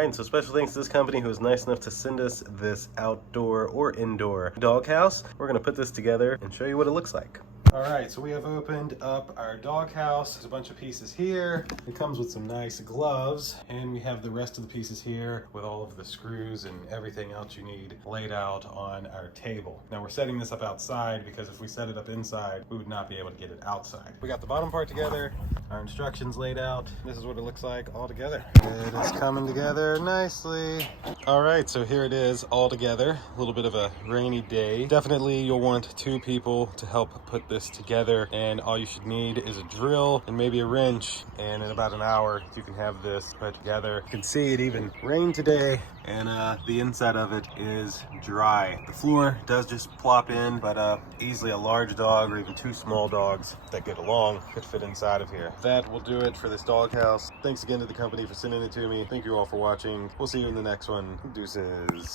right, and so special thanks to this company who was nice enough to send us this outdoor or indoor doghouse. We're gonna put this together and show you what it looks like. All right, so we have opened up our doghouse. There's a bunch of pieces here. It comes with some nice gloves, and we have the rest of the pieces here with all of the screws and everything else you need laid out on our table. Now we're setting this up outside because if we set it up inside, we would not be able to get it outside. We got the bottom part together, our instructions laid out. This is what it looks like all together. It is coming together nicely. All right, so here it is all together. A little bit of a rainy day. Definitely you'll want 2 people to help put this together, and all you should need is a drill and maybe a wrench, and in about an hour you can have this put together. You can see it even rained today, and the inside of it is dry. The floor does just plop in, but easily a large dog or even 2 small dogs that get along could fit inside of here. That will do it for this doghouse. Thanks again to the company for sending it to me. Thank you all for watching. We'll see you in the next one. Deuces.